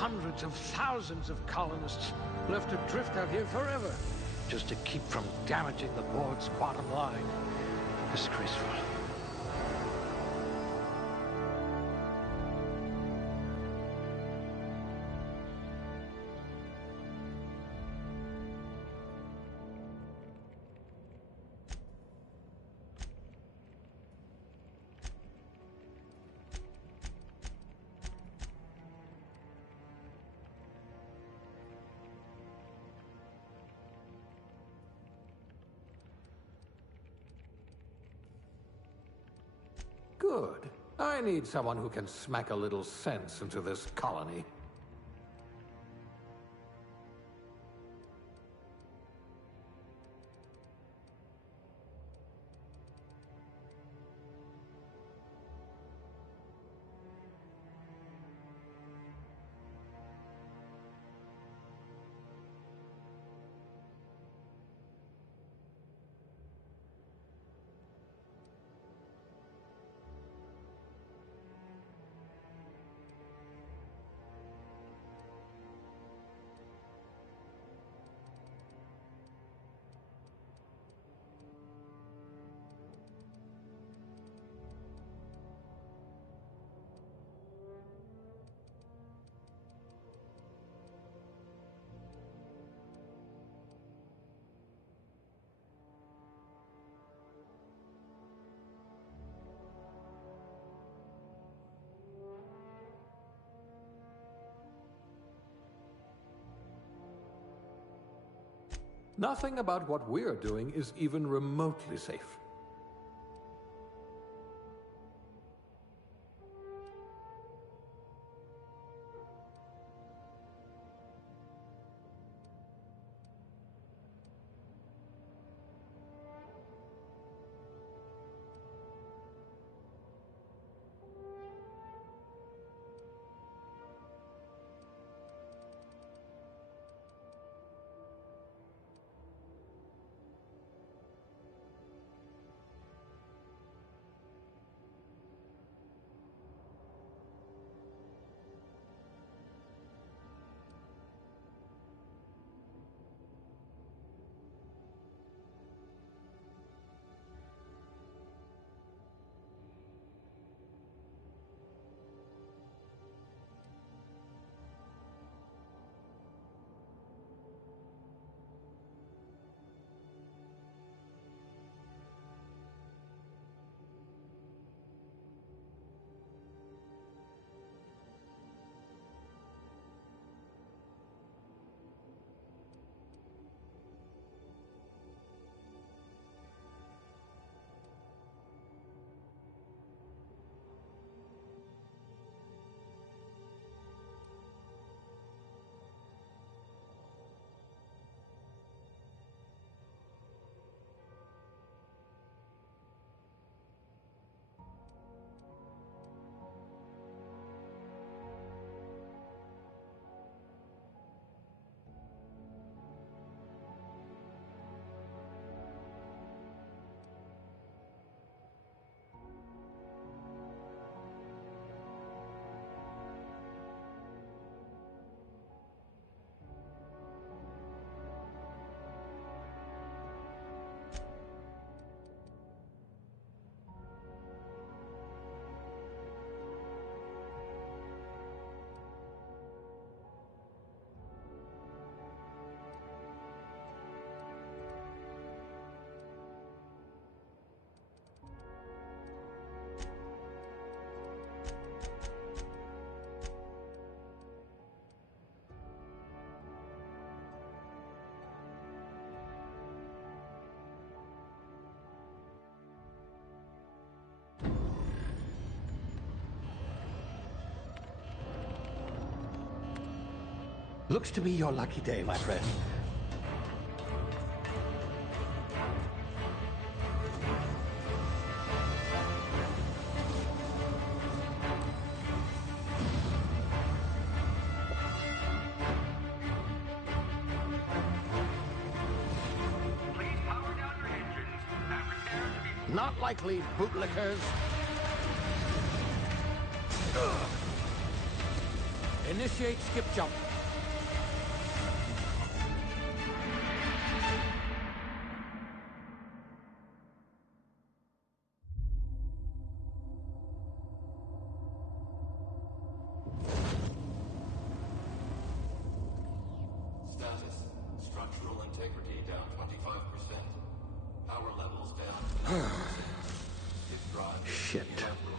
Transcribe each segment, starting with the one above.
hundreds of thousands of colonists left adrift out here forever, just to keep from damaging the board's bottom line. Disgraceful. Good. I need someone who can smack a little sense into this colony. Nothing about what we're doing is even remotely safe. Looks to be your lucky day, my friend. Please power down your engines and prepare to be... Not likely, bootlickers. Initiate skip jump. Status. Structural integrity down 25%. Power levels down 10%. If drive is Shit. inoperable.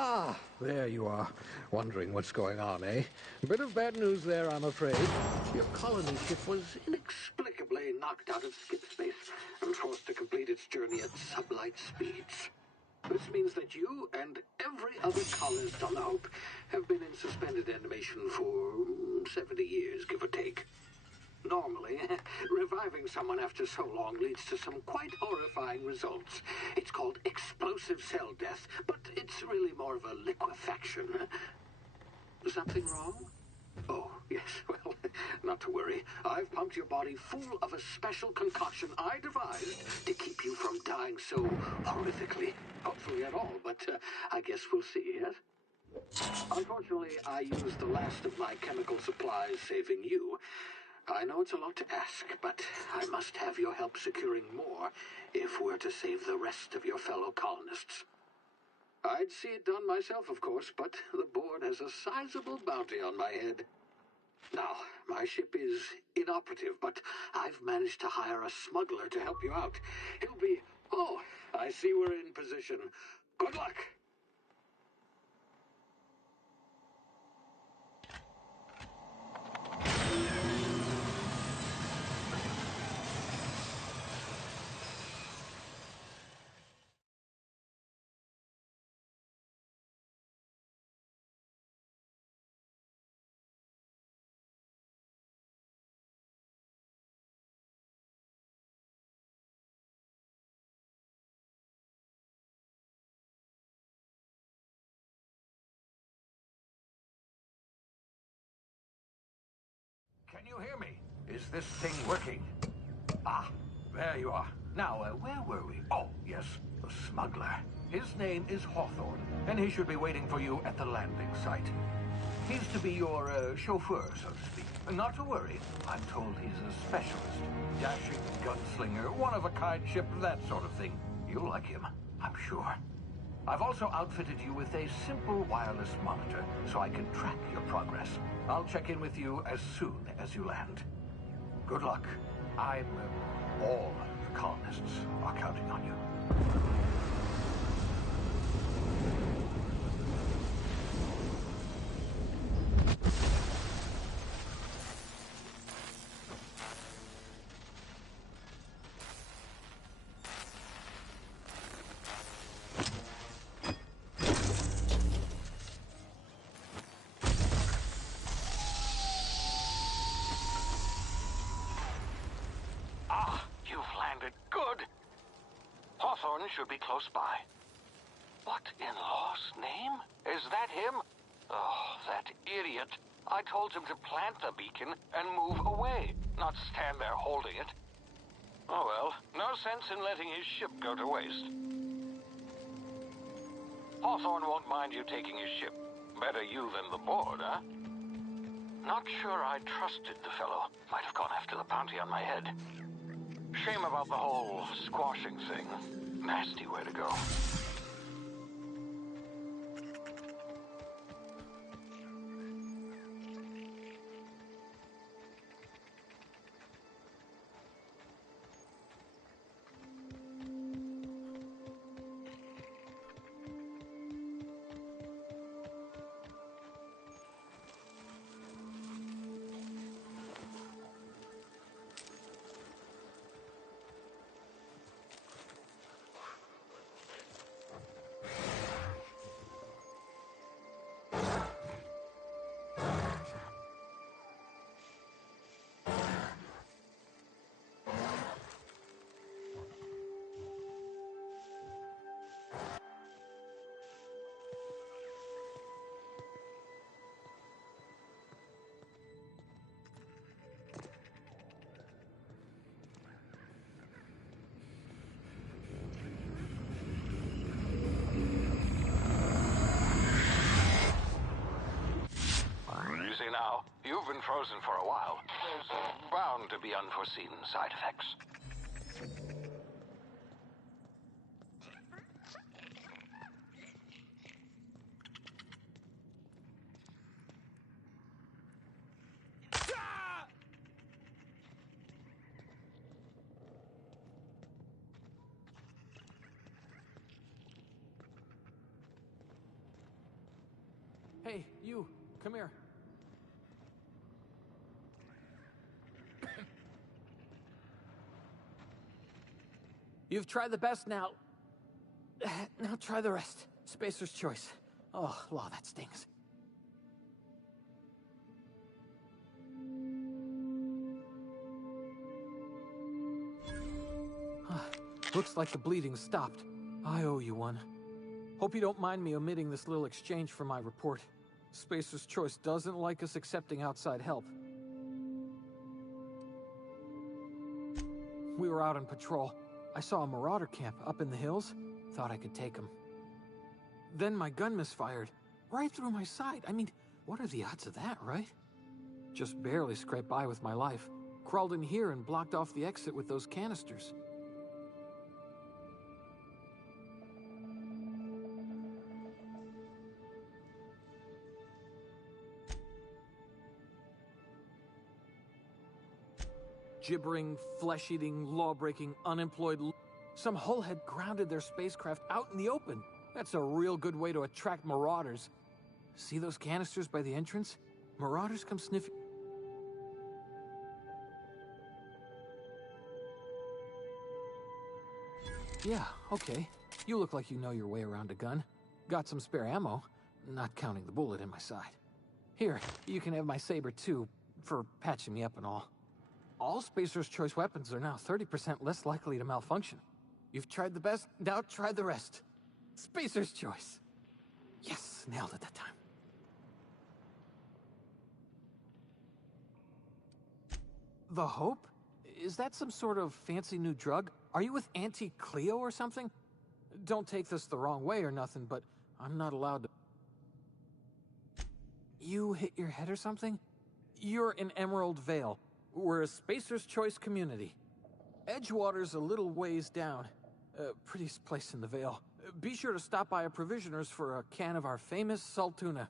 Ah, there you are. Wondering what's going on, eh? Bit of bad news there, I'm afraid. Your colony ship was inexplicably knocked out of skip space and forced to complete its journey at sublight speeds. This means that you and every other colonist on the Hope have been in suspended animation for 70 years, give or take. Normally, reviving someone after so long leads to some quite horrifying results. It's called explosive cell death, but it's really more of a liquefaction. Something wrong? Oh, yes, well, not to worry. I've pumped your body full of a special concoction I devised to keep you from dying so horrifically. Hopefully at all, but I guess we'll see, yes? Unfortunately, I used the last of my chemical supplies saving you. I know it's a lot to ask, but I must have your help securing more if we're to save the rest of your fellow colonists. I'd see it done myself, of course, but the board has a sizable bounty on my head. Now, my ship is inoperative, but I've managed to hire a smuggler to help you out. He'll be... Oh, I see we're in position. Good luck! Can you hear me? Is this thing working? Ah, there you are. Now, where were we? Oh, yes, the smuggler. His name is Hawthorne, and he should be waiting for you at the landing site. He's to be your chauffeur, so to speak. Not to worry. I'm told he's a specialist. Dashing gunslinger, one-of-a-kind ship, that sort of thing. You'll like him, I'm sure. I've also outfitted you with a simple wireless monitor, so I can track your progress. I'll check in with you as soon as you land. Good luck. All the colonists are counting on you. Hawthorne should be close by. What in law's name? Is that him? Oh, that idiot. I told him to plant the beacon and move away, not stand there holding it. Oh well, no sense in letting his ship go to waste. Hawthorne won't mind you taking his ship. Better you than the board, huh? Not sure I trusted the fellow. Might have gone after the bounty on my head. Shame about the whole squashing thing. Nasty way to go. You've been frozen for a while. There's bound to be unforeseen side effects. Hey, you, come here. You've tried the best now. Now try the rest. Spacer's choice. Oh, law, that stings. Looks like the bleeding stopped. I owe you one. Hope you don't mind me omitting this little exchange from my report. Spacer's Choice doesn't like us accepting outside help. We were out on patrol. I saw a marauder camp up in the hills. Thought I could take him. Then my gun misfired. Right through my side. I mean, what are the odds of that, right? Just barely scraped by with my life. Crawled in here and blocked off the exit with those canisters. Gibbering, flesh-eating, law-breaking, unemployed... Some hullhead grounded their spacecraft out in the open. That's a real good way to attract marauders. See those canisters by the entrance? Marauders come sniffing... Yeah, okay. You look like you know your way around a gun. Got some spare ammo, not counting the bullet in my side. Here, you can have my saber too, for patching me up and all. All Spacer's Choice weapons are now 30% less likely to malfunction. You've tried the best, now try the rest. Spacer's Choice. Yes, nailed it that time. The Hope? Is that some sort of fancy new drug? Are you with Auntie Cleo or something? Don't take this the wrong way or nothing, but I'm not allowed to... You hit your head or something? You're in Emerald Vale. We're a Spacer's Choice community. Edgewater's a little ways down. Prettiest place in the Vale. Be sure to stop by a provisioner's for a can of our famous salt tuna.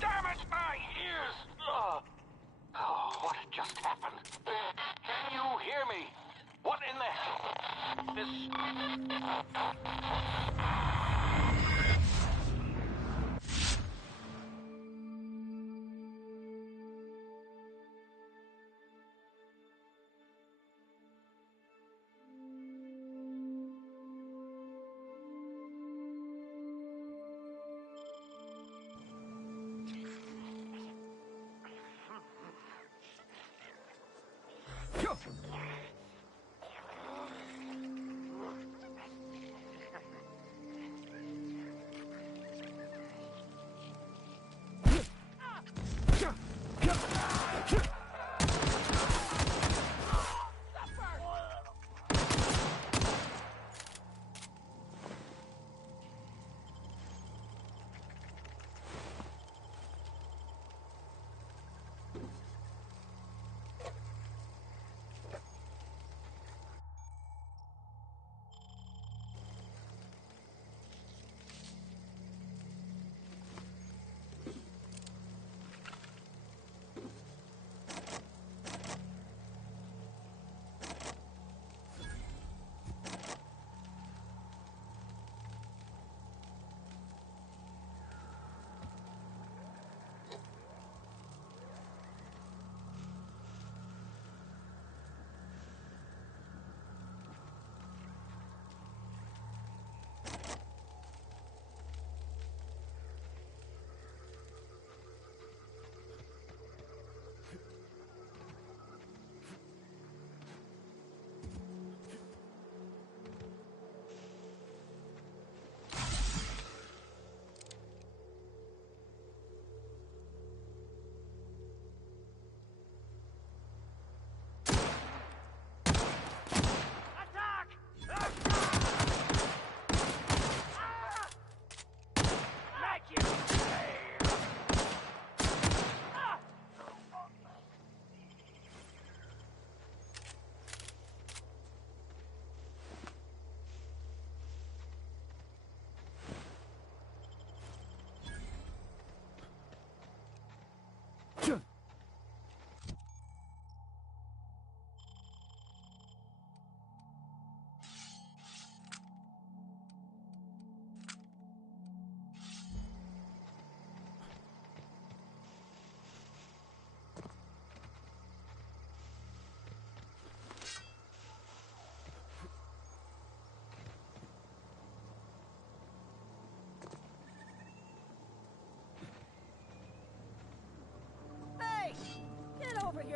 Damn it, my ears! Oh, what just happened? Can you hear me? What in the hell? This...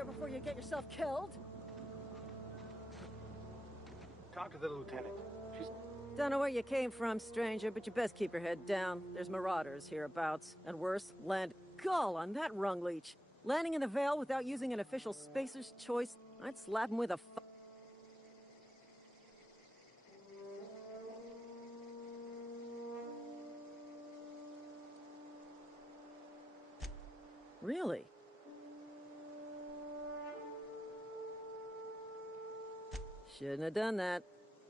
before you get yourself killed. Talk to the lieutenant. She's... Don't know where you came from, stranger, but you best keep your head down. There's marauders hereabouts. And worse, land... Gall on that rung leech. Landing in the Vale without using an official Spacer's Choice, I'd slap him with a Really? Shouldn't have done that.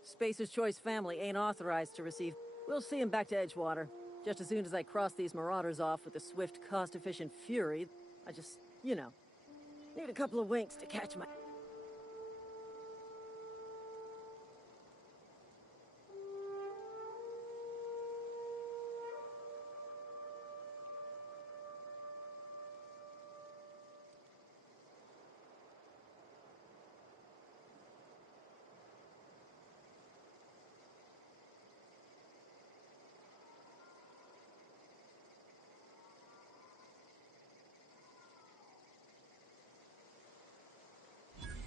Spacer's Choice family ain't authorized to receive... We'll see him back to Edgewater. Just as soon as I cross these marauders off with a swift, cost-efficient fury, I just, you know, need a couple of winks to catch my...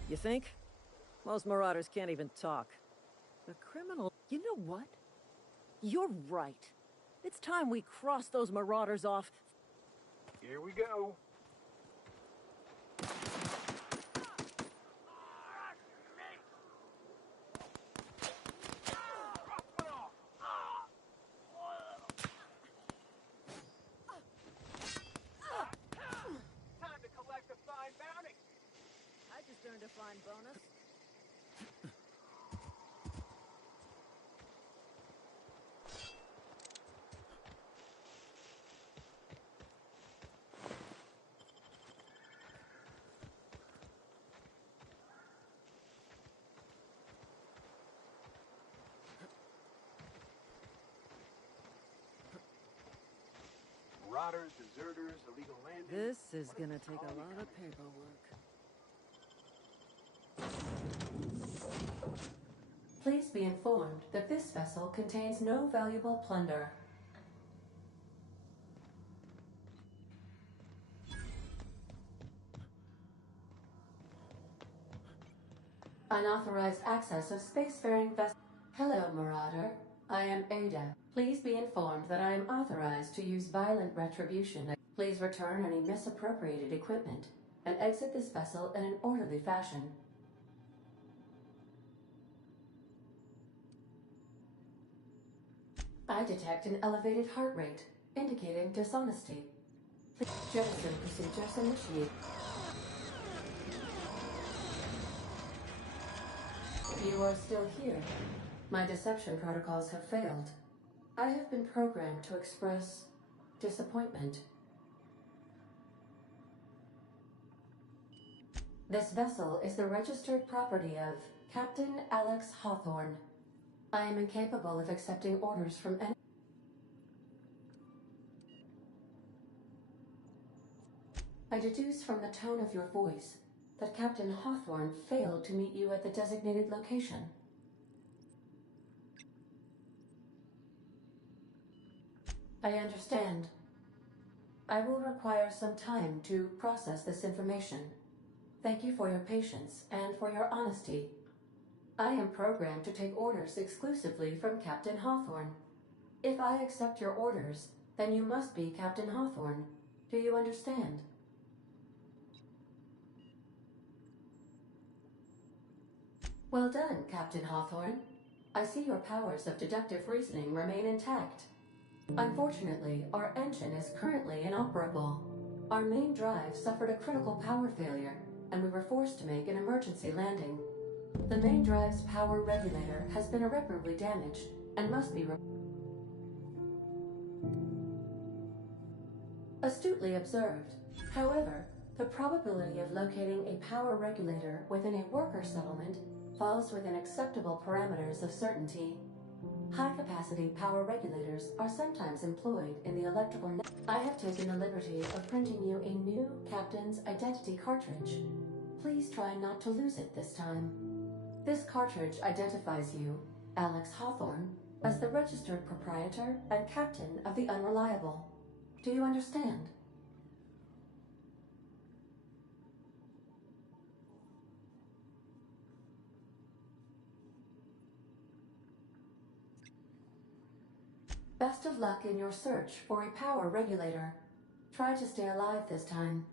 You think? Most marauders can't even talk. The criminal... You know what? You're right. It's time we cross those marauders off. Here we go. Time to collect a fine bounty. I just earned a fine bonus. Marauders, deserters, illegal landing. This is gonna take a lot of paperwork. Please be informed that this vessel contains no valuable plunder. Unauthorized access of spacefaring vessel. Hello, Marauder. I am Ada. Please be informed that I am authorized to use violent retribution. Please return any misappropriated equipment and exit this vessel in an orderly fashion. I detect an elevated heart rate, indicating dishonesty. Please jettison procedures initiate. You are still here. My deception protocols have failed. I have been programmed to express disappointment. This vessel is the registered property of Captain Alex Hawthorne. I am incapable of accepting orders from any... I deduce from the tone of your voice that Captain Hawthorne failed to meet you at the designated location. I understand. I will require some time to process this information. Thank you for your patience and for your honesty. I am programmed to take orders exclusively from Captain Hawthorne. If I accept your orders, then you must be Captain Hawthorne. Do you understand? Well done, Captain Hawthorne. I see your powers of deductive reasoning remain intact. Unfortunately, our engine is currently inoperable. Our main drive suffered a critical power failure, and we were forced to make an emergency landing. The main drive's power regulator has been irreparably damaged and must be astutely observed. However, the probability of locating a power regulator within a worker settlement falls within acceptable parameters of certainty. High-capacity power regulators are sometimes employed in the electrical net. I have taken the liberty of printing you a new Captain's Identity cartridge. Please try not to lose it this time. This cartridge identifies you, Alex Hawthorne, as the registered proprietor and captain of the Unreliable. Do you understand? Best of luck in your search for a power regulator. Try to stay alive this time.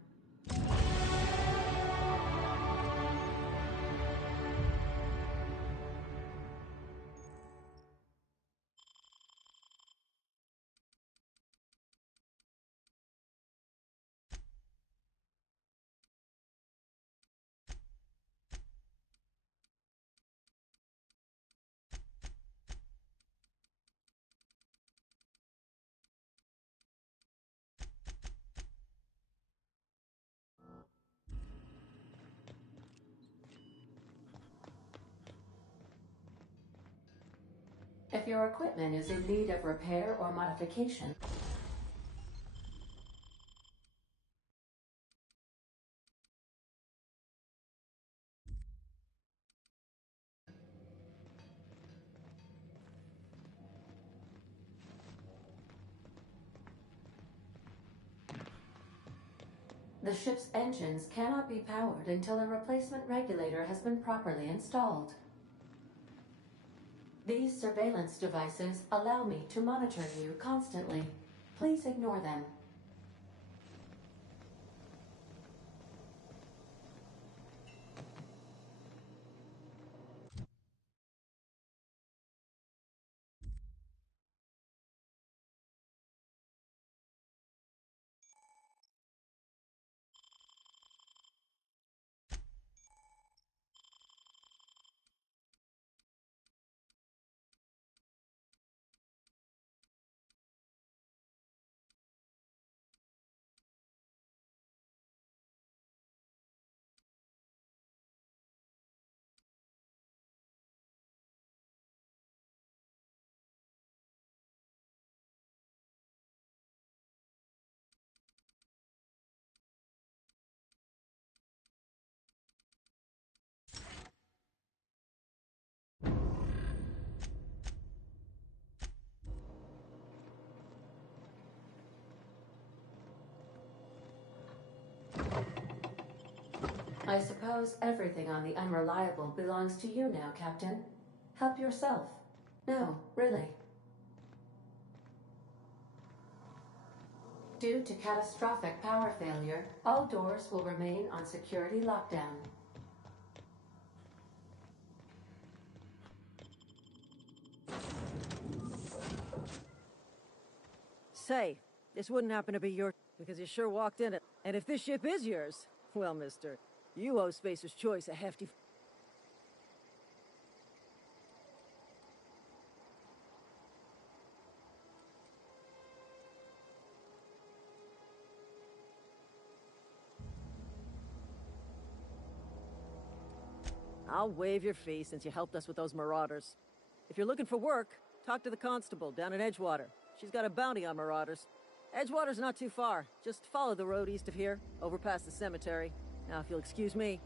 If your equipment is in need of repair or modification, the ship's engines cannot be powered until a replacement regulator has been properly installed. These surveillance devices allow me to monitor you constantly. Please ignore them. I suppose everything on the Unreliable belongs to you now, Captain. Help yourself. No, really. Due to catastrophic power failure, all doors will remain on security lockdown. Say, this wouldn't happen to be your... because you sure walked in it. And if this ship is yours, well, mister, you owe Spacer's Choice a hefty... I'll waive your fee since you helped us with those marauders. If you're looking for work, talk to the constable down in Edgewater. She's got a bounty on marauders. Edgewater's not too far. Just follow the road east of here, over past the cemetery. Now, if you'll excuse me,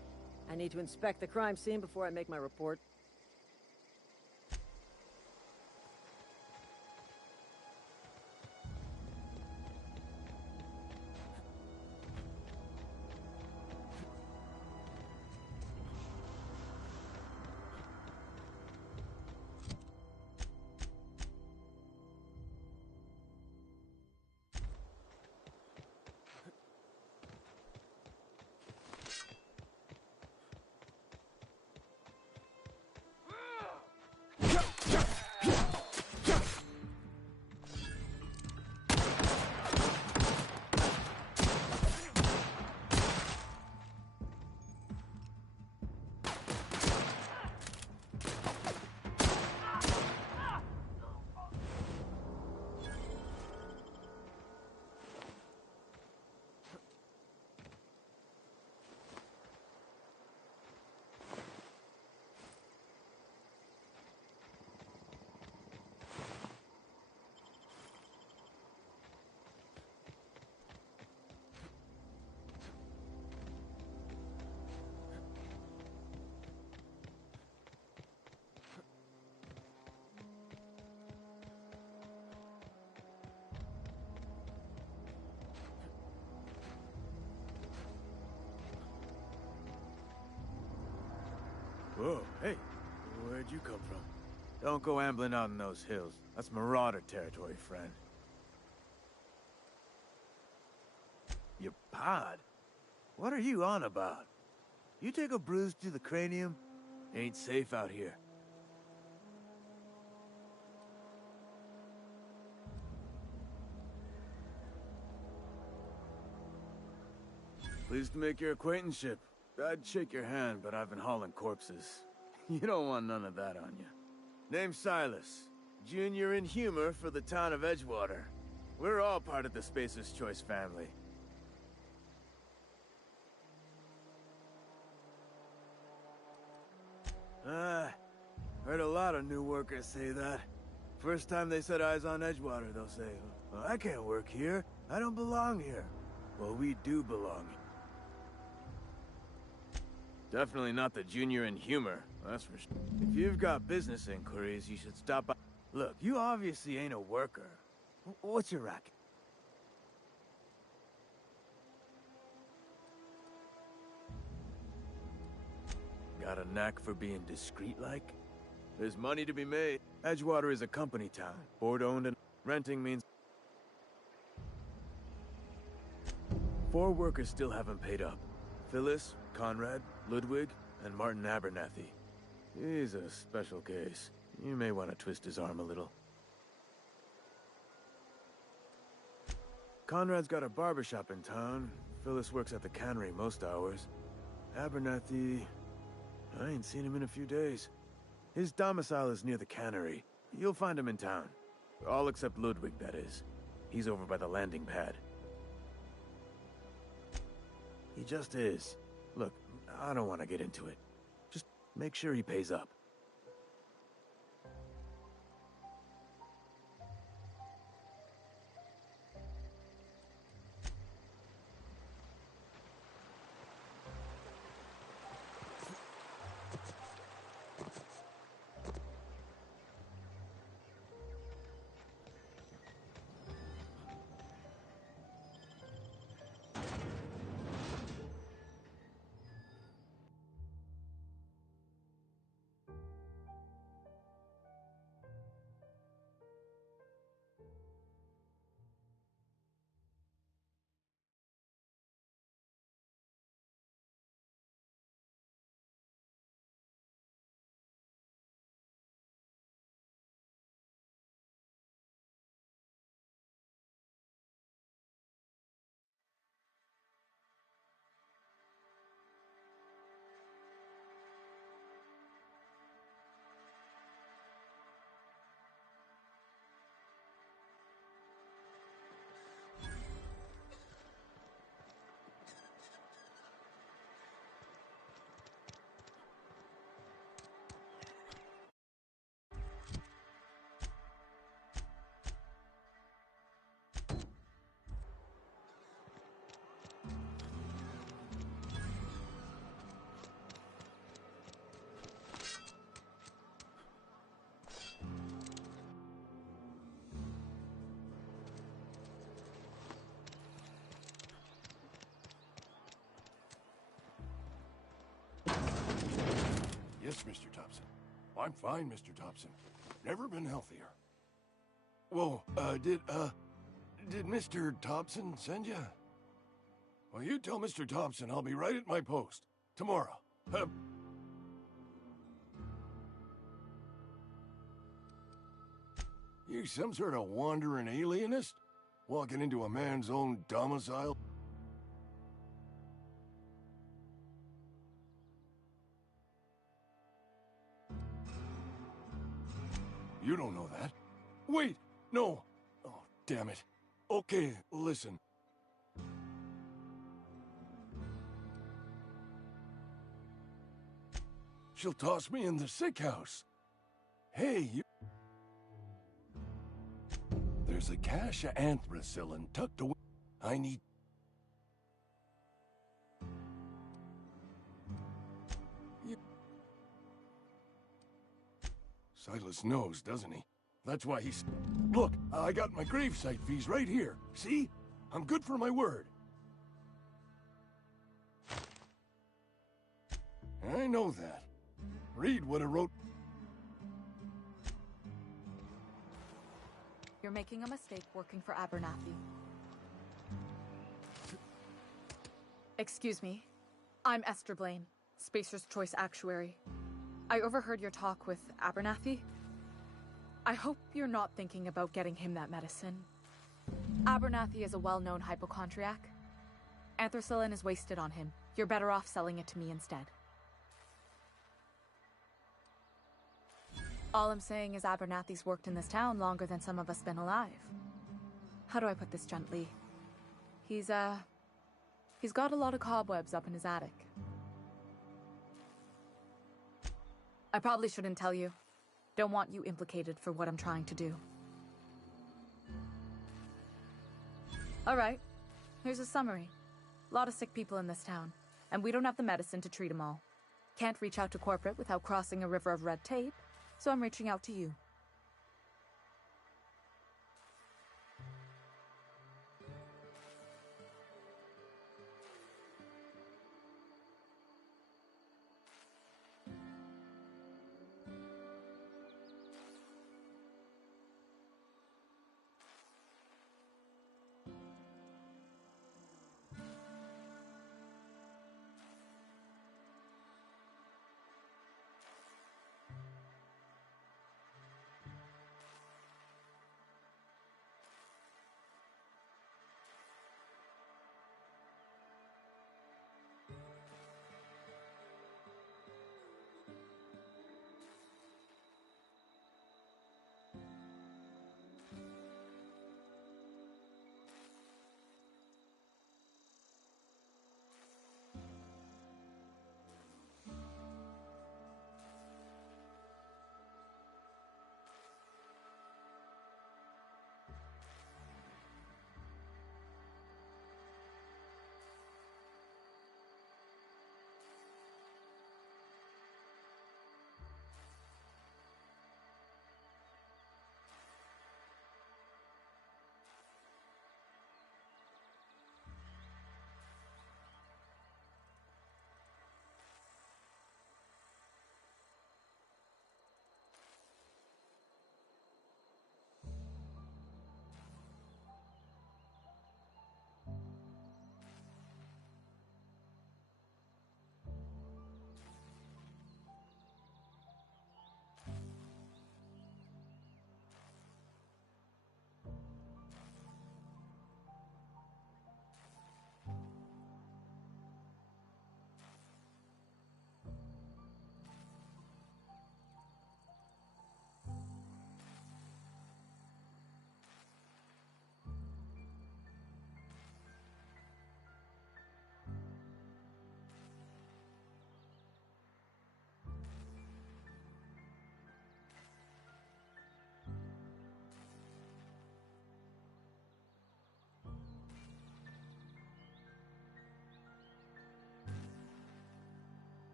I need to inspect the crime scene before I make my report. Whoa, hey, where'd you come from? Don't go ambling out in those hills. That's Marauder territory, friend. Your pod? What are you on about? You take a bruise to the cranium? Ain't safe out here. Pleased to make your acquaintanceship. I'd shake your hand, but I've been hauling corpses. You don't want none of that on you. Name's Silas. Junior in humor for the town of Edgewater. We're all part of the Spacer's Choice family. Heard a lot of new workers say that. First time they set eyes on Edgewater, they'll say, well, I can't work here. I don't belong here. Well, we do belong. Definitely not the junior in humor, that's for sure. If you've got business inquiries, you should stop by. Look, you obviously ain't a worker. What's your racket? Got a knack for being discreet-like? There's money to be made. Edgewater is a company town. Board-owned and renting means... 4 workers still haven't paid up. Phyllis, Conrad, Ludwig, and Martin Abernathy. He's a special case. You may want to twist his arm a little. Conrad's got a barbershop in town. Phyllis works at the cannery most hours. Abernathy... I ain't seen him in a few days. His domicile is near the cannery. You'll find him in town. All except Ludwig, that is. He's over by the landing pad. He just is. Look, I don't want to get into it. Just make sure he pays up. Yes, Mr. Thompson. I'm fine, Mr. Thompson. Never been healthier. Whoa, did Mr. Thompson send you? Well, you tell Mr. Thompson I'll be right at my post. Tomorrow. You some sort of wandering alienist? Walking into a man's own domicile? You don't know that. Wait! No! Oh, damn it. Okay, listen. She'll toss me in the sick house. Hey, you... There's a cache of anthracillin tucked away. I need... Silas knows, doesn't he? That's why he's... Look, I got my gravesite fees right here. See? I'm good for my word. I know that. Read what I wrote. You're making a mistake working for Abernathy. Excuse me. I'm Esther Blaine, Spacer's Choice Actuary. I overheard your talk with Abernathy. I hope you're not thinking about getting him that medicine. Abernathy is a well-known hypochondriac. Anthracillin is wasted on him. You're better off selling it to me instead. All I'm saying is Abernathy's worked in this town longer than some of us been alive. How do I put this gently? He's got a lot of cobwebs up in his attic. I probably shouldn't tell you. Don't want you implicated for what I'm trying to do. Alright, here's a summary. A lot of sick people in this town, and we don't have the medicine to treat them all. Can't reach out to corporate without crossing a river of red tape, so I'm reaching out to you.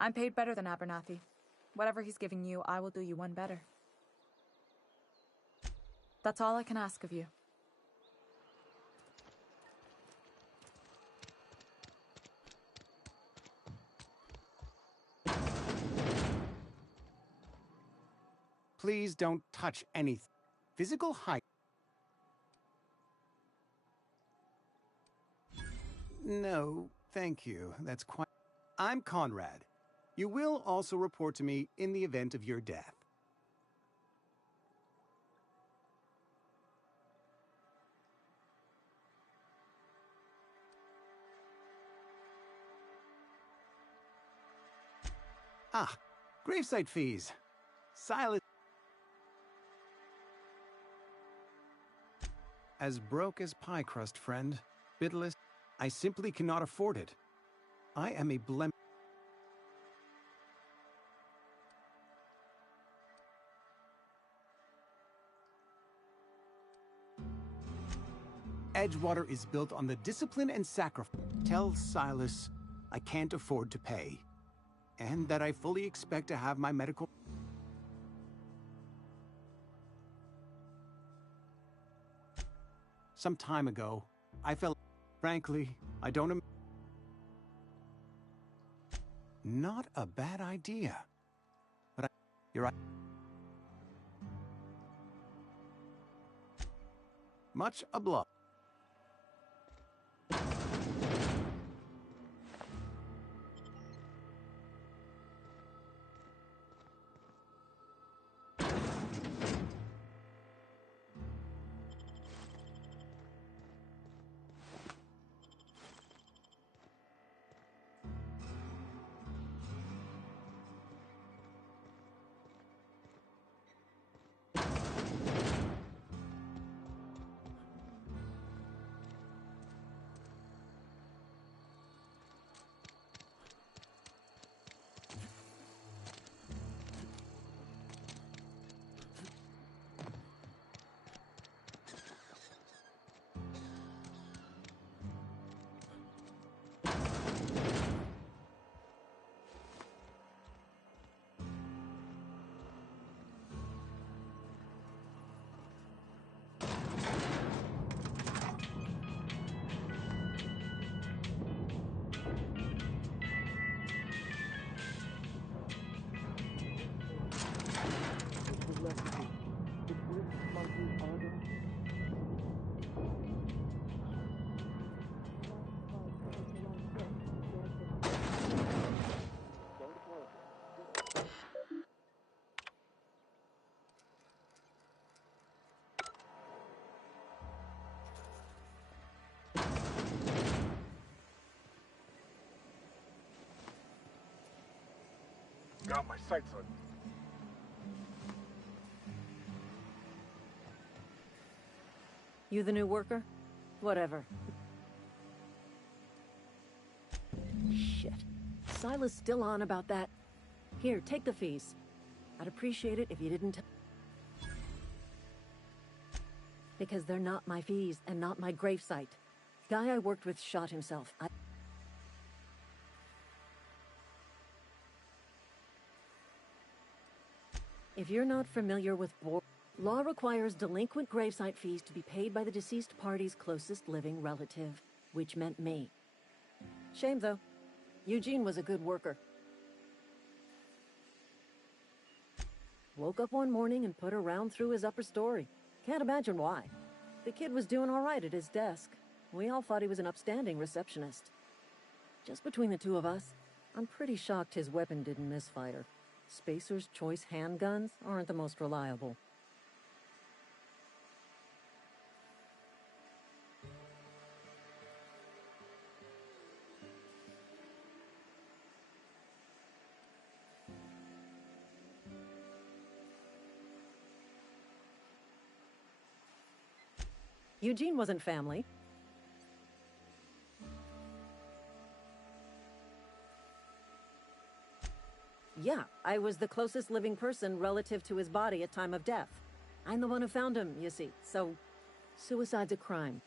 I'm paid better than Abernathy. Whatever he's giving you, I will do you one better. That's all I can ask of you. Please don't touch anything. Physical height. No, thank you. That's quite... I'm Conrad. You will also report to me in the event of your death. Ah, gravesite fees. Silas... As broke as pie crust, friend. Bitless, I simply cannot afford it. I am a blem... Edgewater is built on the discipline and sacrifice. Tell Silas I can't afford to pay. And that I fully expect to have my medical... Some time ago, I felt... Frankly, I don't... Not a bad idea. But you're right. Much obliged. Got my sights on. You the new worker? Whatever. Shit. Silas still on about that. Here, take the fees. I'd appreciate it if you didn't... Because they're not my fees and not my gravesite. Guy I worked with shot himself. If you're not familiar with law requires delinquent gravesite fees to be paid by the deceased party's closest living relative, which meant me. Shame, though. Eugene was a good worker. Woke up one morning and put a round through his upper story. Can't imagine why. The kid was doing all right at his desk. We all thought he was an upstanding receptionist. Just between the two of us, I'm pretty shocked his weapon didn't misfire. Spacer's Choice handguns aren't the most reliable. Eugene wasn't family. Yeah, I was the closest living person relative to his body at time of death. I'm the one who found him, you see, so... Suicide's a crime.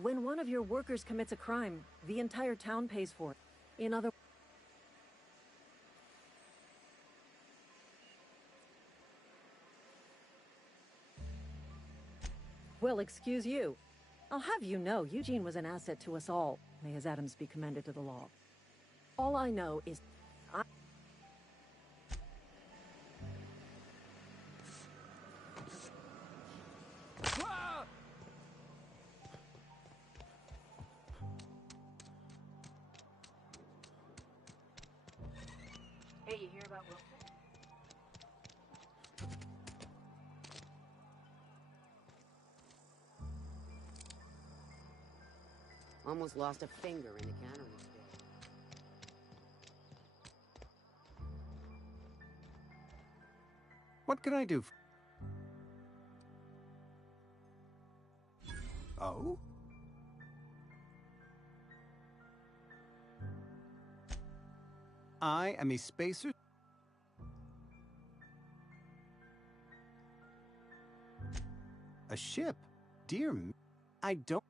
When one of your workers commits a crime, the entire town pays for it. In other Well, excuse you. I'll have you know, Eugene was an asset to us all. May his atoms be commended to the law. All I know is... Hey, you hear about Wilson? Almost lost a finger in the cannery spill. What can I do? Oh? I am a spacer. A ship? Dear me, I don't...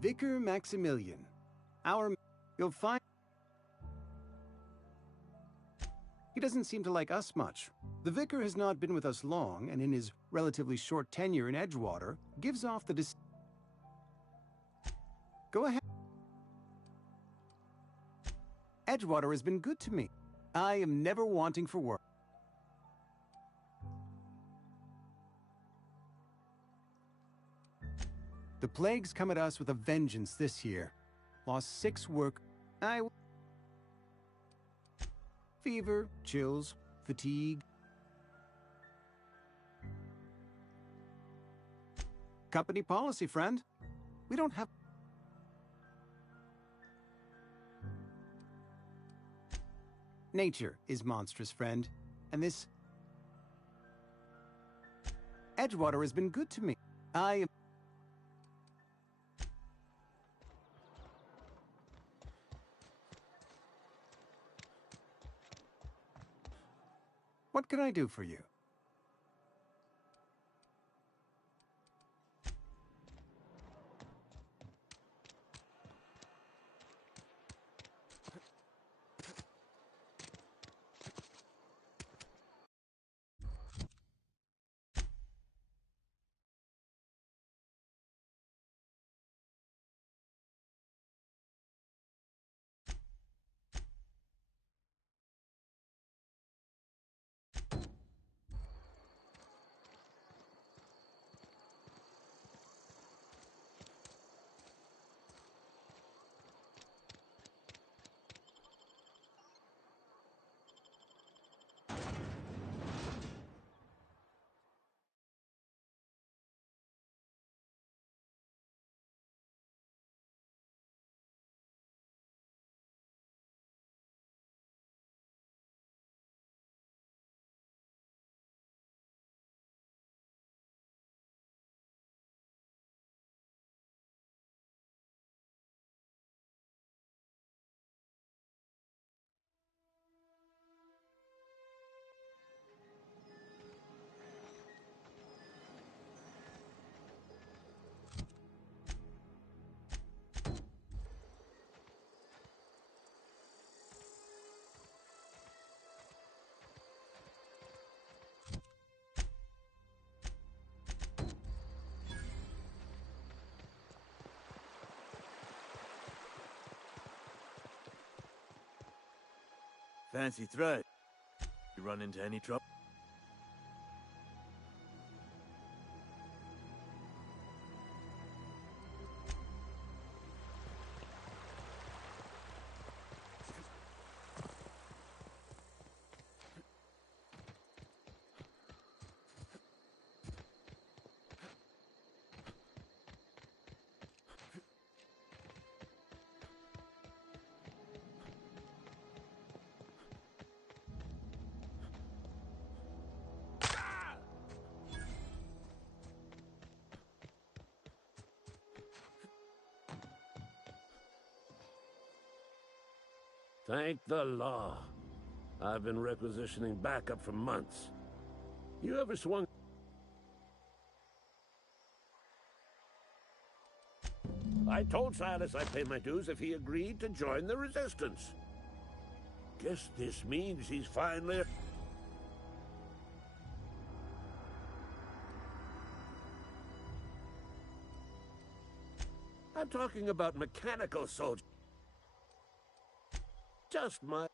Vicar Maximilian. You'll find... He doesn't seem to like us much. The Vicar has not been with us long, and in his relatively short tenure in Edgewater, gives off the Go ahead. Edgewater has been good to me. I am never wanting for work. The plague's come at us with a vengeance this year. Lost 6 work. Fever, chills, fatigue. Company policy, friend. We don't have... Nature is monstrous, friend. And this... Edgewater has been good to me. I am... What can I do for you? Fancy thread. You run into any trouble? Thank the law. I've been requisitioning backup for months. You ever swung... I told Silas I'd pay my dues if he agreed to join the Resistance. Guess this means he's finally... I'm talking about mechanical soldiers. Just my...